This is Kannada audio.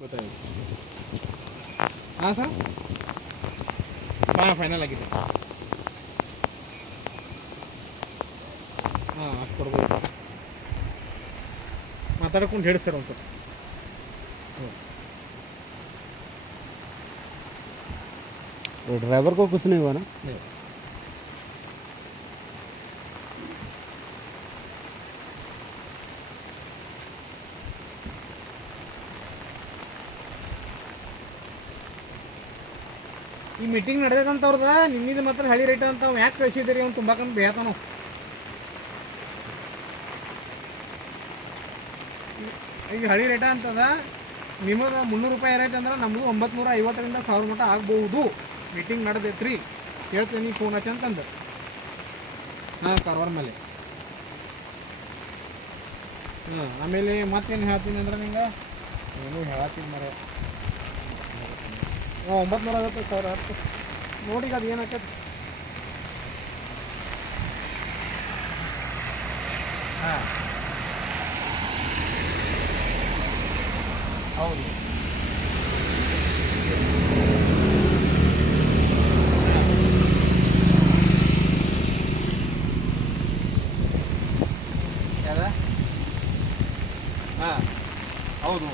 बताइए। हाँ सर, हाँ ಫೈನಲ್ ಆಗಿದೆ. ಹಾಂ ಅಷ್ಟು ಕೊಡ್ಬೋದು. ಮಾತಾಡ್ಕೊಂಡು ಹೇಳಿ ಸರ್ ಒಂದು ಸ್ವಲ್ಪ. ड्राइवर को कुछ नहीं हुआ ना? नहीं. ಈ ಮೀಟಿಂಗ್ ನಡೆದಂತವ್ರದ ನಿನ್ನಿದು ಮಾತ್ರ ಹಳಿ ರೇಟ್ ಅಂತ ಅವ್ ಯಾಕೆ ಕಳಿಸಿದಿರಿ ಅವ್ನು ತುಂಬಾಕಂತ ಬೇತಾನು. ಈಗ ಹಳಿ ರೇಟ ಅಂತದ ನಿಮಗೆ 300 ರೂಪಾಯಿ ಏನೈತೆ ಅಂದ್ರೆ ನಮಗೂ 950ರಿಂದ 1000 ಮಟ್ಟ ಆಗ್ಬೋದು. ಮೀಟಿಂಗ್ ನಡೆದೈತ್ರಿ ಹೇಳ್ತೀನಿ ಫೋನ್ ಹಚ್ಚಿ ಅಂತಂದು. ಹಾಂ ಕಾರ್ವಾರ ಮೇಲೆ. ಹಾಂ ಆಮೇಲೆ ಮತ್ತೇನು ಹೇಳ್ತೀನಿ ಅಂದ್ರೆ ನಿಂಗೆ ಏನು ಹೇಳತ್ತೀನಿ ಮರ 950 ಸಾವಿರ ಹತ್ತು ನೋಡಿ ಅದು ಏನಾಕೈತಿ. ಹಾಂ ಹೌದು. ಯಾವ್ದ? ಹಾಂ ಹೌದು.